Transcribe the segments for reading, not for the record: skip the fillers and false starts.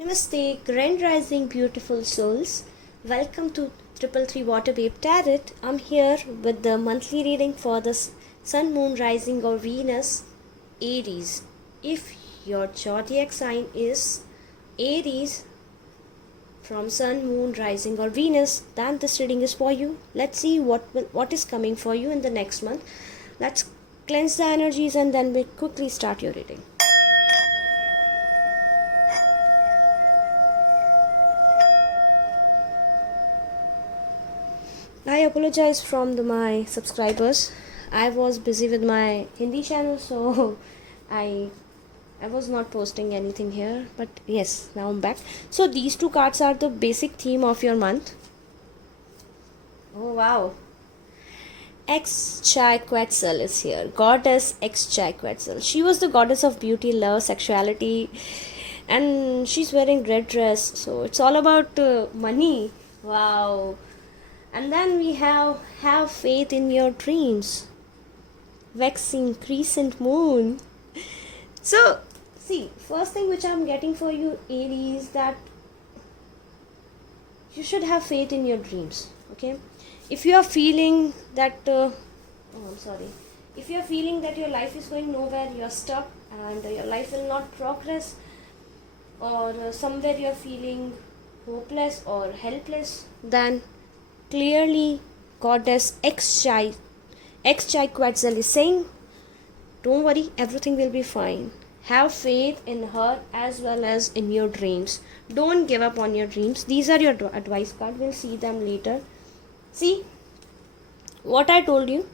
Namaste, Grand Rising beautiful souls. Welcome to Triple Three Water Babe Tarot. I'm here with the monthly reading for the Sun, Moon, Rising or Venus, Aries. If your zodiac sign is Aries from Sun, Moon, Rising or Venus, then this reading is for you. Let's see what is coming for you in the next month. Let's cleanse the energies and then we'll quickly start your reading. I apologize from my subscribers. I was busy with my Hindi channel, so I was not posting anything here. But yes, now I'm back. So these two cards are the basic theme of your month. Oh wow. Exchequetzal is here. Goddess Exchequetzal. She was the goddess of beauty, love, sexuality, and she's wearing red dress. So it's all about money. Wow. And then we have faith in your dreams. Waxing crescent moon. So, see, first thing which I'm getting for you, Aries, that you should have faith in your dreams. Okay, if you are feeling that, if you are feeling that your life is going nowhere, you are stuck, and your life will not progress, or somewhere you are feeling hopeless or helpless, then clearly Goddess Exchequetzal is saying, don't worry, everything will be fine. Have faith in her as well as in your dreams. Don't give up on your dreams. These are your advice card. We'll see them later. See what I told you,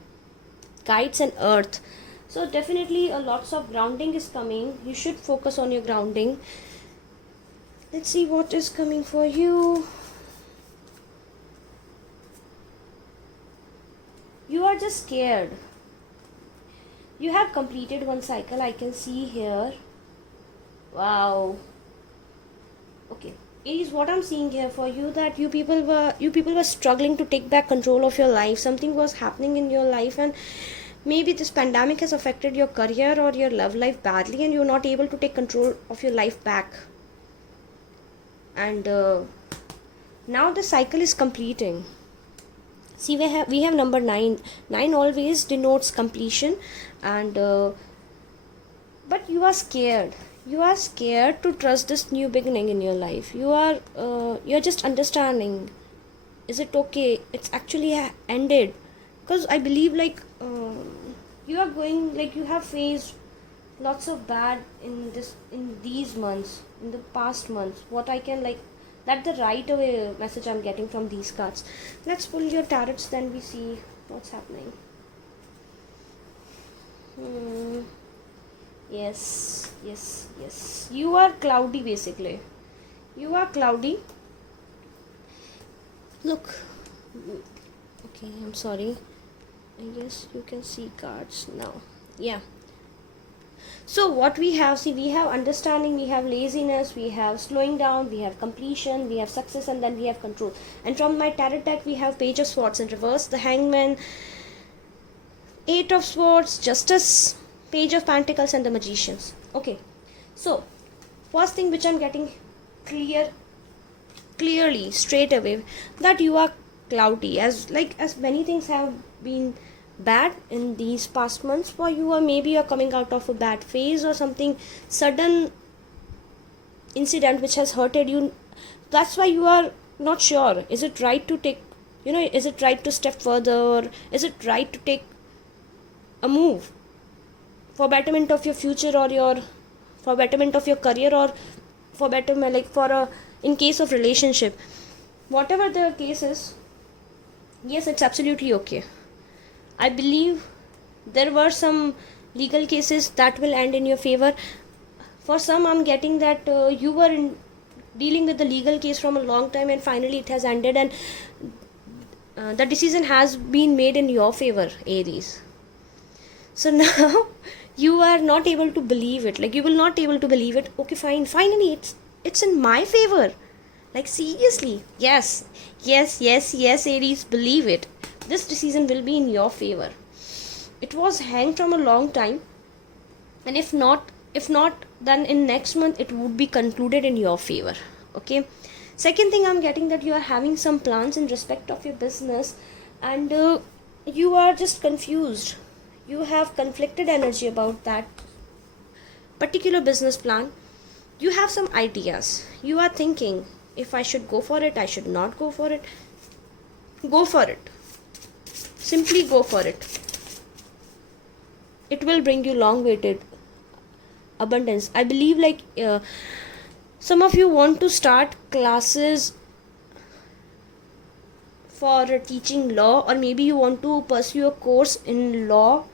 guides and earth. So definitely lots of grounding is coming. You should focus on your grounding. Let's see what is coming for you. You are just scared. You have completed one cycle, I can see here. Wow. Okay, Aries, what I'm seeing here for you, that you people were struggling to take back control of your life. Something was happening in your life, and maybe this pandemic has affected your career or your love life badly, and you're not able to take control of your life back. And now the cycle is completing. See, we have number 9. 9 always denotes completion, and but you are scared. You are scared to trust this new beginning in your life. You're just understanding. Is it okay? It's actually ended, because I believe you are going, you have faced lots of bad in these months, in the past months. What I can that's the right away message I'm getting from these cards. Let's pull your tarots, then we see what's happening. Yes. You are cloudy, basically. You are cloudy. Look. Okay, I'm sorry. I guess you can see cards now. Yeah. So what we have, we have understanding, we have laziness, we have slowing down, we have completion, we have success, and then we have control. And from my tarot deck, we have Page of Swords in reverse, the Hangman, 8 of Swords, Justice, Page of Pentacles, and the Magicians. Okay, so first thing which I'm getting clearly straight away, that you are cloudy, as many things have been bad in these past months for you, or maybe you're coming out of a bad phase or something sudden incident which has hurted you. That's why you are not sure, is it right to take, is it right to step further, or is it right to take a move for betterment of your future, or for betterment of your career, or for betterment, in case of relationship, whatever the case is. Yes, it's absolutely okay. I believe there were some legal cases that will end in your favor. For some, I'm getting that you were dealing with the legal case from a long time, and finally it has ended, and the decision has been made in your favor, Aries. So now you are not able to believe it. You will not able to believe it. Okay, fine. Finally, it's in my favor. Seriously. Yes, Aries, believe it. This decision will be in your favor. It was hanged from a long time, and if not then in next month it would be concluded in your favor. Okay. Second thing, I'm getting that you are having some plans in respect of your business, and you are just confused. You have conflicted energy about that particular business plan. You have some ideas. You are thinking, if I should go for it, I should not go for it. Go for it. Simply go for it. It will bring you long awaited abundance. I believe like some of you want to start classes for teaching law, or maybe you want to pursue a course in law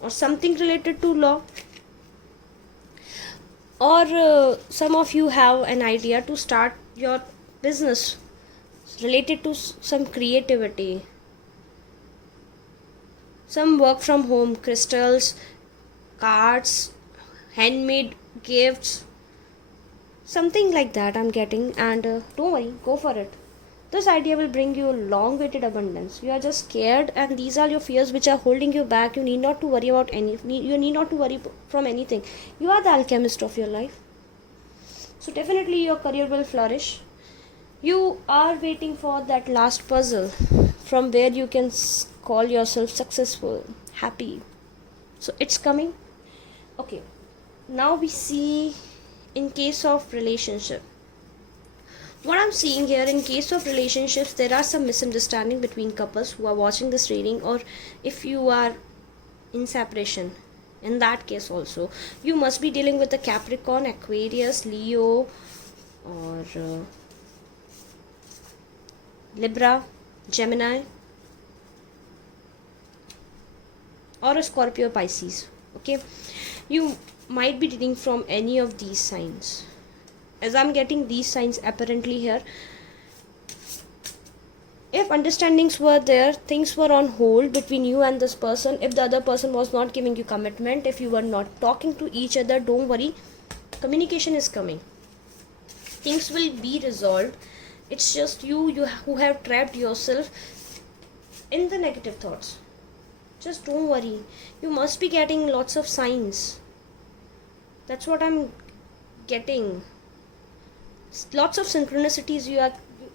or something related to law, or some of you have an idea to start your business related to some creativity, some work from home, crystals, cards, handmade gifts, something like that I'm getting. And don't worry, go for it. This idea will bring you long awaited abundance. You are just scared, and these are your fears which are holding you back. You need not to worry about you need not to worry from anything. You are the alchemist of your life. So definitely your career will flourish. You are waiting for that last puzzle from where you can call yourself successful, happy. So it's coming. Okay. Now we see in case of relationship. What I'm seeing here, in case of relationships, there are some misunderstanding between couples who are watching this reading, or if you are in separation. In that case also, you must be dealing with a Capricorn, Aquarius, Leo, or Libra, Gemini, or a Scorpio, Pisces. Okay, you might be dealing from any of these signs, as I'm getting these signs apparently here. If understandings were there, things were on hold between you and this person, if the other person was not giving you commitment, if you were not talking to each other, don't worry, communication is coming. Things will be resolved. It's just you who have trapped yourself in the negative thoughts. Just don't worry. You must be getting lots of signs. That's what I'm getting. Lots of synchronicities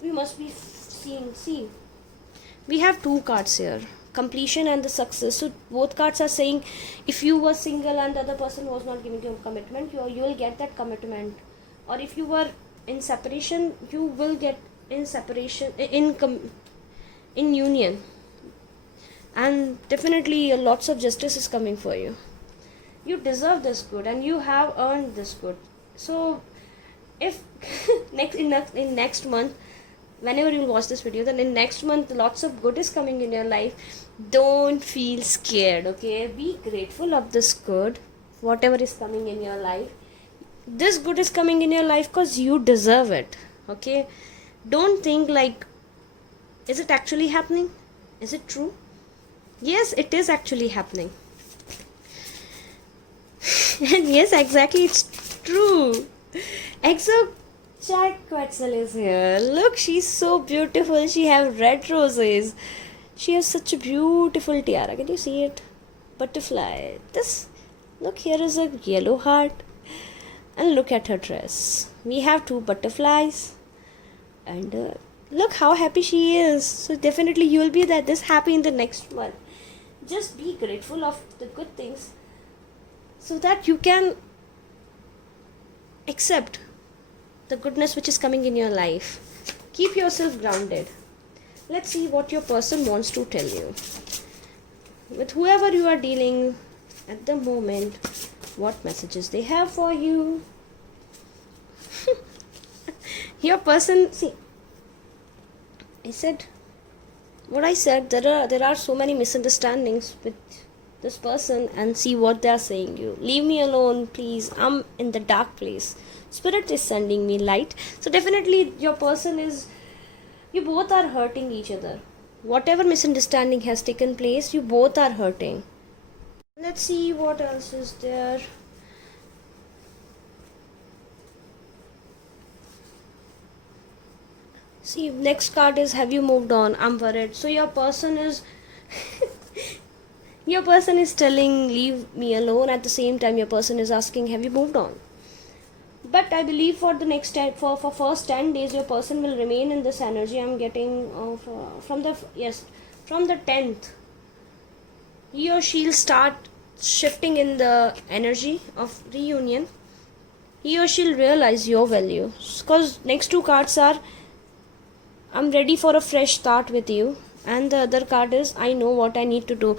you must be seeing. See, we have two cards here, completion and the success. So both cards are saying, if you were single and the other person was not giving you commitment, you will get that commitment. Or if you were in separation, you will get in separation, in union. And definitely lots of justice is coming for you. You deserve this good, and you have earned this good. So if in next month, whenever you watch this video, then in next month lots of good is coming in your life. Don't feel scared. Okay, be grateful of this good, whatever is coming in your life. This good is coming in your life because you deserve it. Okay, don't think like, is it actually happening? Is it true? Yes, it is actually happening. And yes, exactly, it's true. Exo-Quetzal is here. Look, she's so beautiful. She have red roses. She has such a beautiful tiara. Can you see it? Butterfly. This, look, here is a yellow heart. And look at her dress. We have two butterflies. And look how happy she is. So definitely you will be this happy in the next month. Just be grateful of the good things, so that you can accept the goodness which is coming in your life. Keep yourself grounded. Let's see what your person wants to tell you. With whoever you are dealing at the moment, what messages they have for you. Your person, see, I said what I said. There are so many misunderstandings with this person, and see what they are saying. You leave me alone, please. I'm in the dark place. Spirit is sending me light. So definitely your person is, you both are hurting each other. Whatever misunderstanding has taken place, you both are hurting. Let's see what else is there. See, next card is, have you moved on? I'm worried. So your person is Your person is telling leave me alone, at the same time your person is asking have you moved on. But I believe for the next for first 10 days your person will remain in this energy. I'm getting from the from the 10th he or she'll start shifting in the energy of reunion. He or she'll realize your value, because next two cards are I'm ready for a fresh start with you, and the other card is I know what I need to do.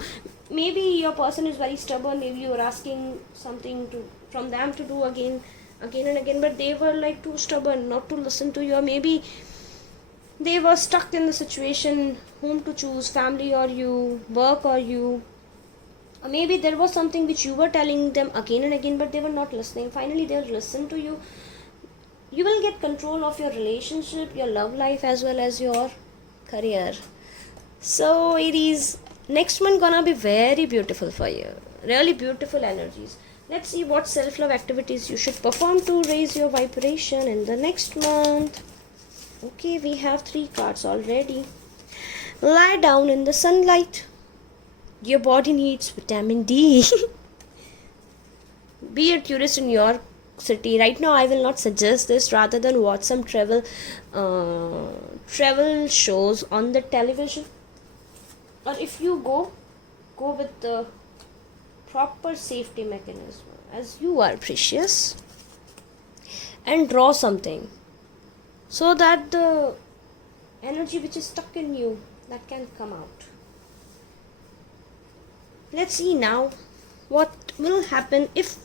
Maybe your person is very stubborn, maybe you're asking something to from them to do again and again, but they were like too stubborn not to listen to you, or maybe they were stuck in the situation whom to choose, family or you, work or you, or maybe there was something which you were telling them again and again but they were not listening. Finally they'll listen to you. You will get control of your relationship, your love life, as well as your career. So Aries, next month gonna be very beautiful for you, really beautiful energies. Let's see what self-love activities you should perform to raise your vibration in the next month. Okay, we have 3 cards already. Lie down in the sunlight. Your body needs vitamin D. Be a tourist in your city. Right now I will not suggest this, rather than watch some travel shows on the television. Or if you go with the proper safety mechanism, as you are precious, and draw something so that the energy which is stuck in you that can come out. Let's see now what will happen if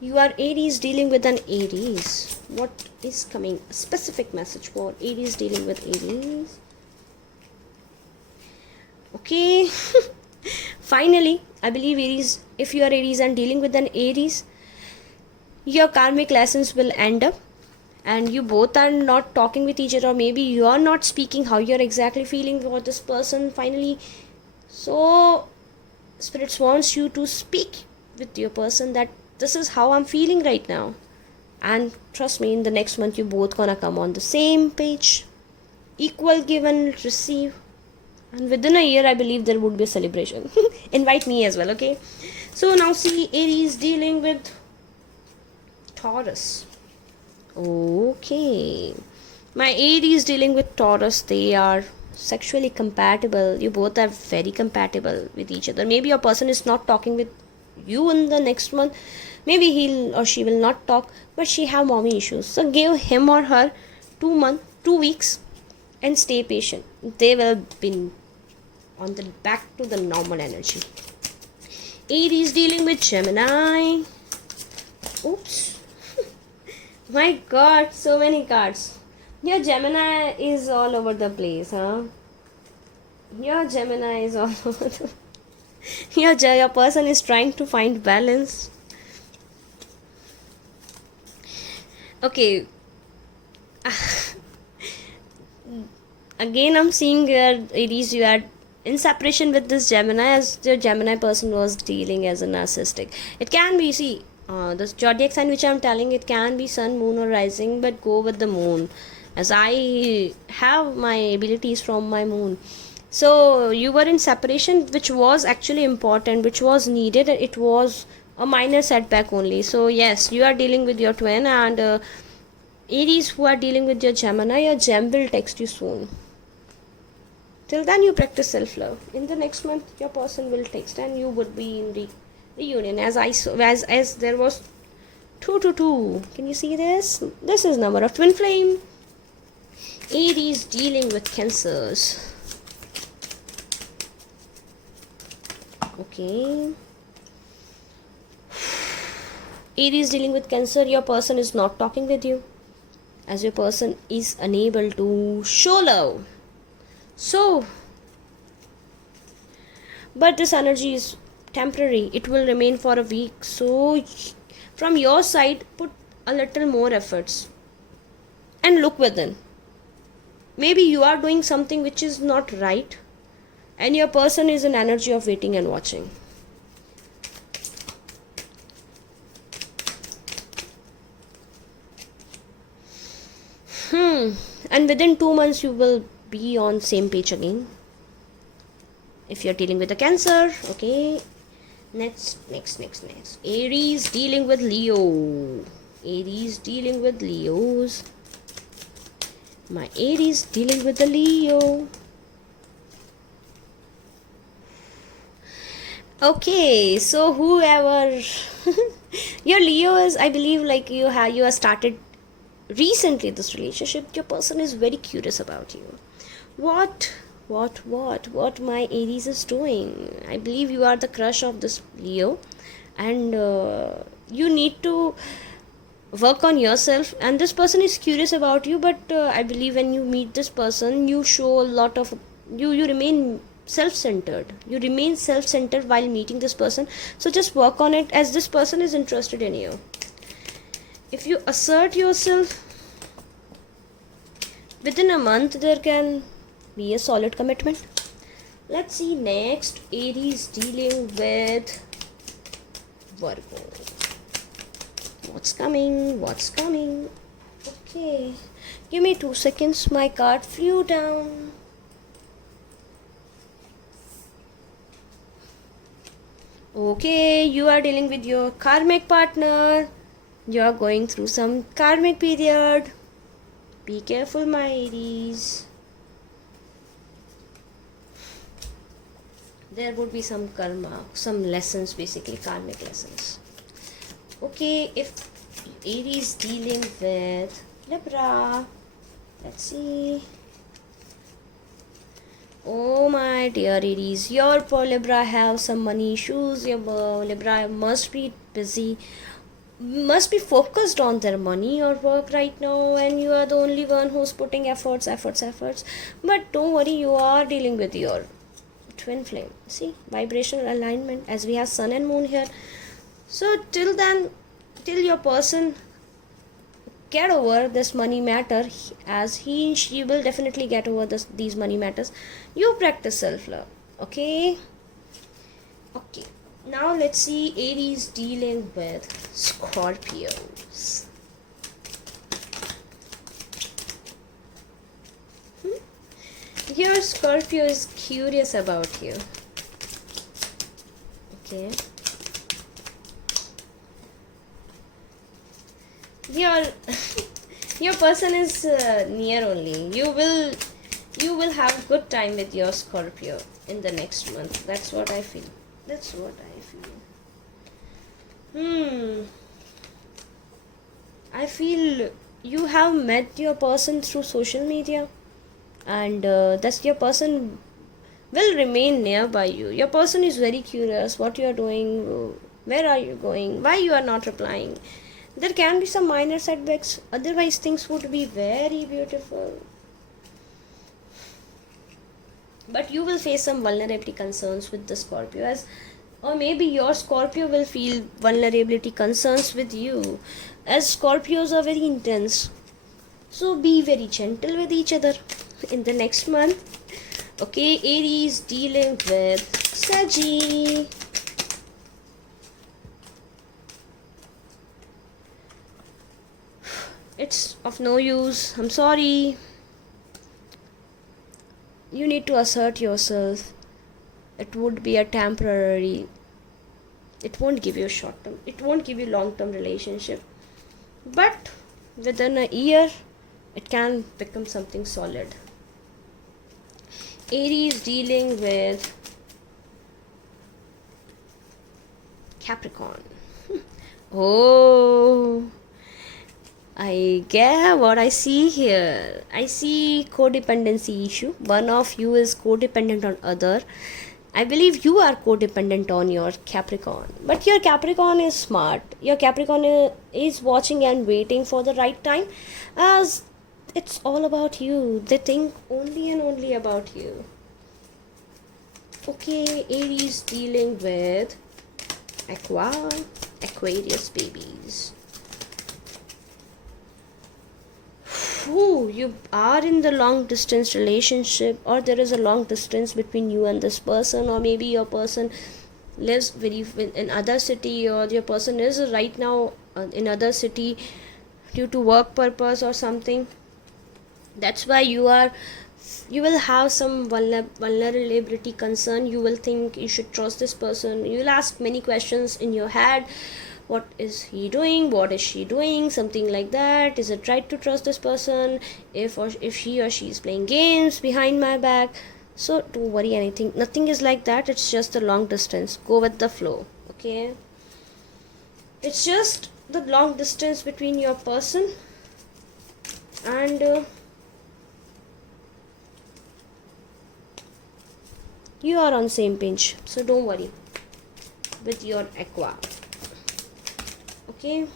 you are Aries dealing with an Aries. What is coming? A specific message for Aries dealing with Aries. Okay. Finally, I believe Aries, if you are Aries and dealing with an Aries, your karmic lessons will end up and you both are not talking with each other, or maybe you are not speaking how you're exactly feeling for this person finally. So spirits wants you to speak with your person that this is how I'm feeling right now, and trust me, in the next month you both gonna come on the same page, equal give and receive, and within a year I believe there would be a celebration. Invite me as well, okay? So now see Aries dealing with Taurus. Okay, my Aries dealing with Taurus, they are sexually compatible. You both are very compatible with each other. Maybe your person is not talking with you in the next month, maybe he'll or she will not talk, but she have mommy issues, so give him or her 2 weeks and stay patient. They will be on the back to the normal energy. Aries dealing with Gemini. Oops. My god, so many cards. Your Gemini is all over the place, huh? Your Gemini is all over the your person is trying to find balance. Okay. Again, I'm seeing your Aries, you are in separation with this Gemini, as the Gemini person was dealing as a narcissistic. It can be, see, the zodiac sign which I'm telling, it can be sun, moon or rising, but go with the moon, as I have my abilities from my moon. So you were in separation, which was actually important, which was needed. It was a minor setback only. So yes, you are dealing with your twin, and Aries who are dealing with your Gemini, your Gem will text you soon. Till then you practice self-love. In the next month your person will text and you would be in reunion. As I saw, as there was 2 to 2. Can you see this? This is number of twin flame. Aries dealing with Cancers. Okay. Aries dealing with Cancer, your person is not talking with you, as your person is unable to show love. So, but this energy is temporary. It will remain for a week. So, from your side, put a little more efforts and look within. Maybe you are doing something which is not right, and your person is an energy of waiting and watching. And within 2 months you will be on same page again. If you're dealing with a Cancer, okay. Next. Aries dealing with Leo. Aries dealing with Leos. My Aries dealing with the Leo. Okay, so whoever your Leo is, I believe, like you have started recently this relationship. Your person is very curious about you. What my Aries is doing. I believe you are the crush of this Leo, and you need to work on yourself. And this person is curious about you, but I believe when you meet this person, you show a lot of you remain self-centered. You remain self-centered while meeting this person. So just work on it, as this person is interested in you. If you assert yourself, within a month there can be a solid commitment. Let's see next. Aries dealing with Virgo. What's coming? Okay, give me 2 seconds. My card flew down. Okay, you are dealing with your karmic partner. You are going through some karmic period. Be careful, my Aries. There would be some karma, some lessons, basically karmic lessons. Okay, if Aries dealing with Libra, let's see. Oh my dear Aries, your poor Libra have some money issues. Your Libra must be busy, must be focused on their money or work right now, and you are the only one who's putting efforts. But don't worry, you are dealing with your twin flame. See, vibrational alignment, as we have sun and moon here. So till then, till your person get over this money matter, as he and she will definitely get over these money matters, you practice self-love. Okay, now let's see Aries dealing with Scorpios. Your Scorpio is curious about you. Okay, your person is near only. You will have good time with your Scorpio in the next month. That's what I feel. I feel you have met your person through social media, and thus your person will remain nearby you. Your person is very curious what you are doing, where are you going, why you are not replying. There can be some minor setbacks, otherwise things would be very beautiful. But you will face some vulnerability concerns with the Scorpio, or maybe your Scorpio will feel vulnerability concerns with you, as Scorpios are very intense. So be very gentle with each other in the next month. Okay, Aries dealing with Saggy. It's of no use. I'm sorry. You need to assert yourself. It would be a temporary. It won't give you short term. It won't give you long term relationship. But within a year, it can become something solid. Aries dealing with Capricorn. Oh, I get what I see here. I see codependency issue. One of you is codependent on other. I believe you are codependent on your Capricorn. But your Capricorn is smart. Your Capricorn is watching and waiting for the right time, as it's all about you. They think only and only about you. Okay, Aries dealing with Aquarius babies. You are in the long distance relationship, or there is a long distance between you and this person, or maybe your person lives in other city, or your person is right now in other city due to work purpose or something. That's why you are You will have some vulnerability concern. You will think you should trust this person. You will ask many questions in your head. What is he doing? What is she doing? Something like that. Is it right to trust this person? If he or she is playing games behind my back? So don't worry anything. Nothing is like that. It's just a long distance. Go with the flow. Okay. It's just the long distance between your person and you are on same page, so don't worry with your aqua. Okay,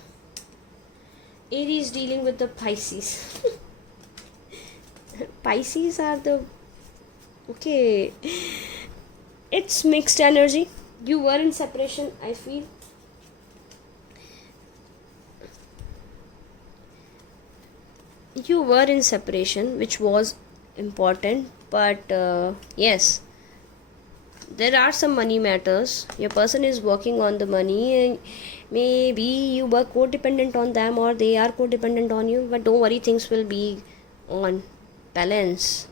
Aries dealing with the Pisces. Pisces are the okay, it's mixed energy. You were in separation, I feel. You were in separation, which was important, but yes, there are some money matters. Your person is working on the money, and maybe you were codependent on them or they are codependent on you, but don't worry, things will be on balance,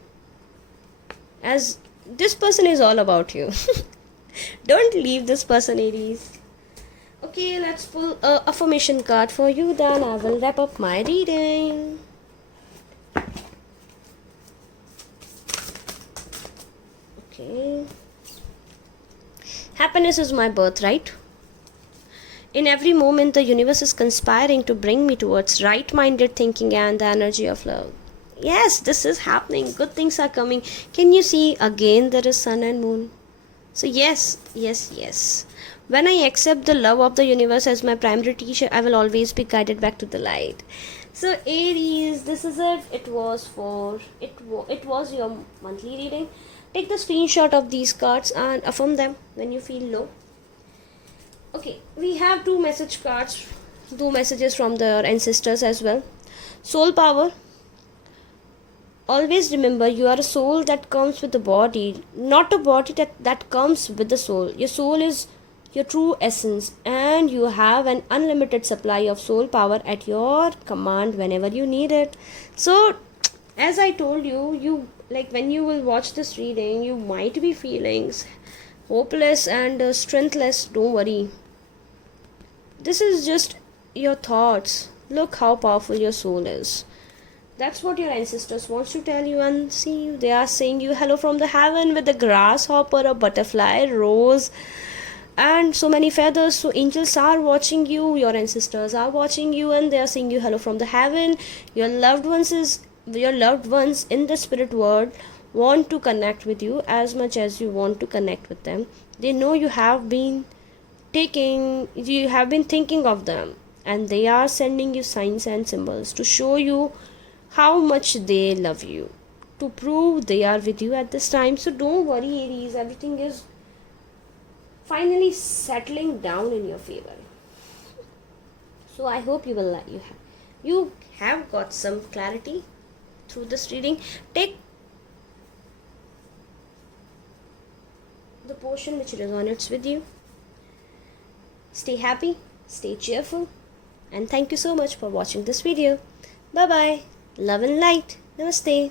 as this person is all about you. Don't leave this person, Aries. Okay, let's pull a affirmation card for you, then I will wrap up my reading. Okay. Happiness is my birthright. In every moment, the universe is conspiring to bring me towards right-minded thinking and the energy of love. Yes, this is happening. Good things are coming. Can you see again there is sun and moon? So yes. When I accept the love of the universe as my primary teacher, I will always be guided back to the light. So Aries, this is it. It was your monthly reading. Take the screenshot of these cards and affirm them when you feel low. Okay, we have two messages from their ancestors as well. Soul power. Always remember, you are a soul that comes with the body, not a body that comes with the soul. Your soul is your true essence, and you have an unlimited supply of soul power at your command whenever you need it. So, as I told you, like when you will watch this reading, you might be feeling hopeless and strengthless. Don't worry. This is just your thoughts. Look how powerful your soul is. That's what your ancestors want to tell you, and see, they are saying you hello from the heaven with a grasshopper, a butterfly, rose, and so many feathers. So angels are watching you, your ancestors are watching you, and they are saying you hello from the heaven. Your loved ones in the spirit world want to connect with you as much as you want to connect with them. They know you have been thinking of them, and they are sending you signs and symbols to show you how much they love you, to prove they are with you at this time. So don't worry, Aries, everything is finally settling down in your favor. So I hope you have got some clarity through this reading. Take the portion which resonates with you. Stay happy, stay cheerful, and thank you so much for watching this video. Bye bye. Love and light. Namaste.